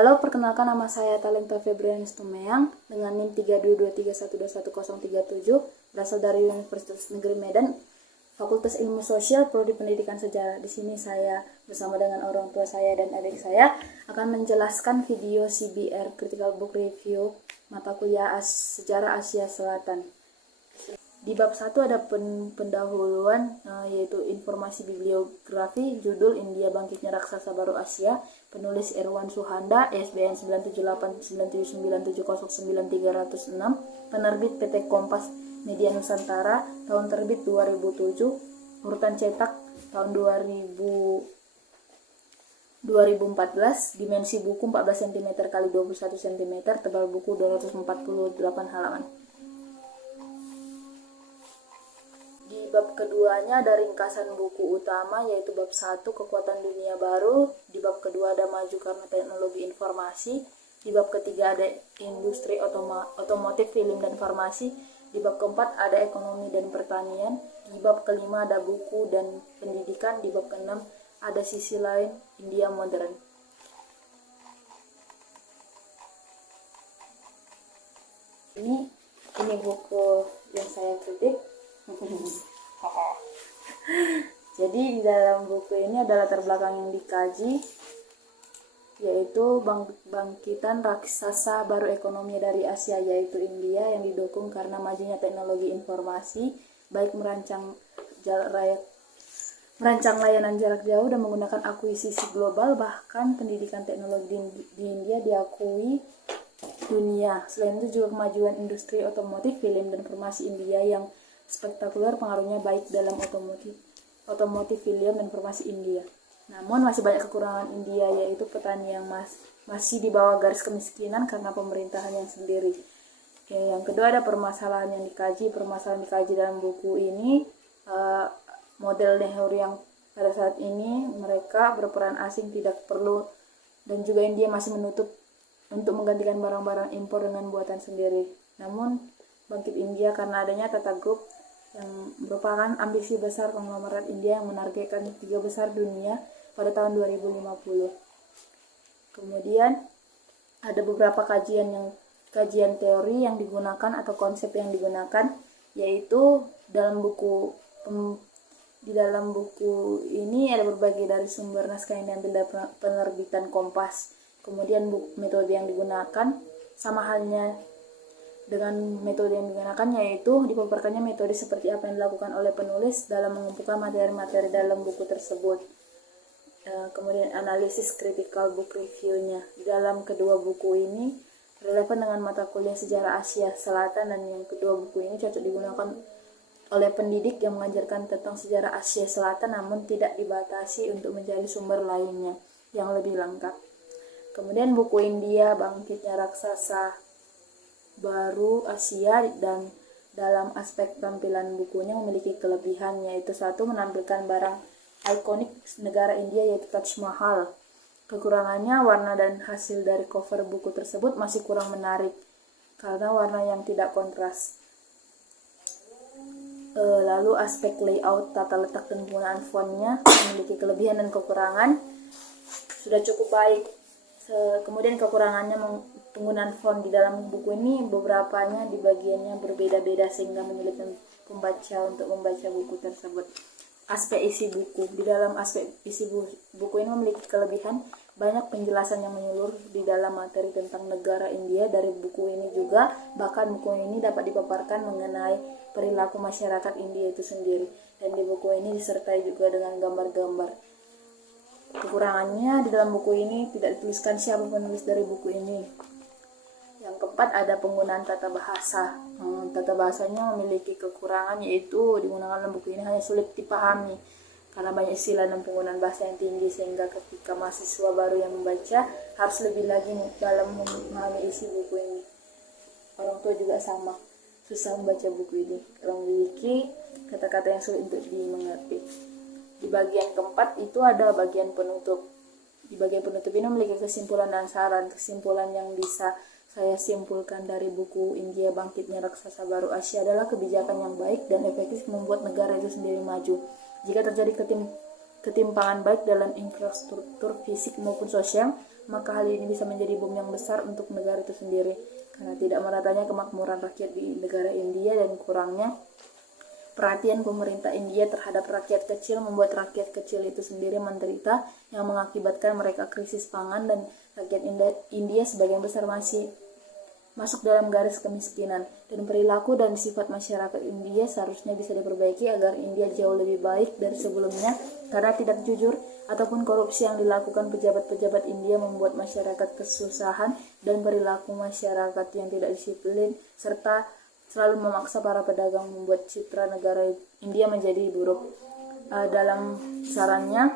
Halo, perkenalkan nama saya Talenta Febrianis Tumeyang dengan NIM 32231211037, berasal dari Universitas Negeri Medan, Fakultas Ilmu Sosial, Prodi Pendidikan Sejarah. Di sini saya bersama dengan orang tua saya dan adik saya akan menjelaskan video CBR Critical Book Review mata kuliah Sejarah Asia Selatan. Di bab 1 ada pendahuluan, yaitu informasi bibliografi, judul India Bangkitnya Raksasa Baru Asia, penulis Irwan Suhanda, ISBN 9789709909306, penerbit PT Kompas Media Nusantara, tahun terbit 2007, urutan cetak tahun 2014, dimensi buku 14 cm x 21 cm, tebal buku 248 halaman. Di bab keduanya ada ringkasan buku utama, yaitu bab 1 Kekuatan Dunia Baru, di bab kedua ada Maju Karena Teknologi Informasi, di bab ketiga ada Industri Otomotif, Film dan Farmasi, di bab keempat ada Ekonomi dan Pertanian, di bab kelima ada Buku dan Pendidikan, di bab keenam ada Sisi Lain India Modern. Ini buku yang saya kutip. Jadi di dalam buku ini ada latar belakang yang dikaji, yaitu bangkitan raksasa baru ekonomi dari Asia, yaitu India, yang didukung karena majunya teknologi informasi, baik merancang layanan jarak jauh dan menggunakan akuisisi global. Bahkan pendidikan teknologi di India diakui dunia. Selain itu juga kemajuan industri otomotif, film dan farmasi India yang spektakuler pengaruhnya baik dalam otomotif, film dan farmasi India. Namun masih banyak kekurangan India, yaitu petani yang masih di bawah garis kemiskinan karena pemerintahan yang sendiri. Yang kedua ada permasalahan yang dikaji. Permasalahan dikaji dalam buku ini, model Nehru yang pada saat ini mereka berperan asing tidak perlu, dan juga India masih menutup untuk menggantikan barang-barang impor dengan buatan sendiri. Namun bangkit India karena adanya Tata Group yang merupakan ambisi besar konglomerat India yang menargetkan 3 besar dunia pada tahun 2050. Kemudian ada beberapa kajian teori yang digunakan atau konsep yang digunakan, yaitu di dalam buku ini ada berbagai dari sumber naskah yang diambil dari penerbitan Kompas. Kemudian metode yang digunakan sama halnya dengan metode yang digunakan, yaitu dipaparkannya metode seperti apa yang dilakukan oleh penulis dalam mengumpulkan materi-materi dalam buku tersebut. Kemudian analisis critical book review-nya. Di dalam kedua buku ini relevan dengan mata kuliah Sejarah Asia Selatan, dan yang kedua buku ini cocok digunakan oleh pendidik yang mengajarkan tentang sejarah Asia Selatan, namun tidak dibatasi untuk mencari sumber lainnya yang lebih lengkap. Kemudian buku India Bangkitnya Raksasa Baru Asia, dan dalam aspek tampilan bukunya memiliki kelebihan, yaitu satu, menampilkan barang ikonik negara India yaitu Taj Mahal. Kekurangannya, warna dan hasil dari cover buku tersebut masih kurang menarik karena warna yang tidak kontras. Lalu aspek layout, tata letak dan penggunaan fontnya memiliki kelebihan dan kekurangan, sudah cukup baik. Kemudian kekurangannya, penggunaan font di dalam buku ini beberapanya di bagiannya berbeda-beda sehingga menyulitkan pembaca untuk membaca buku tersebut. Aspek isi buku. Di dalam aspek isi buku ini memiliki kelebihan, banyak penjelasan yang menyeluruh di dalam materi tentang negara India dari buku ini juga. Bahkan buku ini dapat dipaparkan mengenai perilaku masyarakat India itu sendiri, dan di buku ini disertai juga dengan gambar-gambar. Kekurangannya, di dalam buku ini tidak dituliskan siapa penulis dari buku ini. Yang keempat ada penggunaan tata bahasa. Tata bahasanya memiliki kekurangan, yaitu digunakan dalam buku ini hanya sulit dipahami karena banyak istilah dan penggunaan bahasa yang tinggi, sehingga ketika mahasiswa baru yang membaca harus lebih lagi dalam memahami isi buku ini. Orang tua juga sama, susah membaca buku ini karena memiliki kata-kata yang sulit untuk dimengerti. Di bagian keempat itu ada bagian penutup. Di bagian penutup ini memiliki kesimpulan dan saran. Kesimpulan yang bisa saya simpulkan dari buku India Bangkitnya Raksasa Baru Asia adalah kebijakan yang baik dan efektif membuat negara itu sendiri maju. Jika terjadi ketimpangan baik dalam infrastruktur fisik maupun sosial, maka hal ini bisa menjadi bom yang besar untuk negara itu sendiri. Karena tidak meratanya kemakmuran rakyat di negara India dan kurangnya perhatian pemerintah India terhadap rakyat kecil membuat rakyat kecil itu sendiri menderita, yang mengakibatkan mereka krisis pangan, dan rakyat India sebagian besar masih masuk dalam garis kemiskinan. Dan perilaku dan sifat masyarakat India seharusnya bisa diperbaiki agar India jauh lebih baik dari sebelumnya, karena tidak jujur ataupun korupsi yang dilakukan pejabat-pejabat India membuat masyarakat kesusahan, dan perilaku masyarakat yang tidak disiplin serta selalu memaksa para pedagang membuat citra negara India menjadi buruk. Dalam sarannya,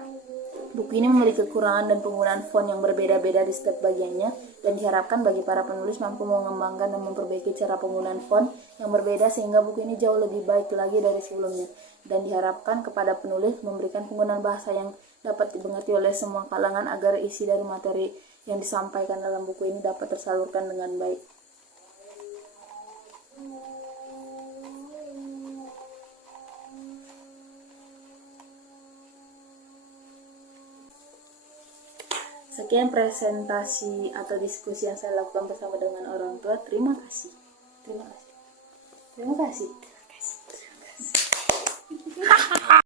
buku ini memiliki kekurangan dan penggunaan font yang berbeda-beda di setiap bagiannya, dan diharapkan bagi para penulis mampu mengembangkan dan memperbaiki cara penggunaan font yang berbeda sehingga buku ini jauh lebih baik lagi dari sebelumnya. Dan diharapkan kepada penulis memberikan penggunaan bahasa yang dapat dimengerti oleh semua kalangan agar isi dari materi yang disampaikan dalam buku ini dapat tersalurkan dengan baik. Sekian presentasi atau diskusi yang saya lakukan bersama dengan orang tua. Terima kasih. Terima kasih. Terima kasih. Terima kasih. Terima kasih.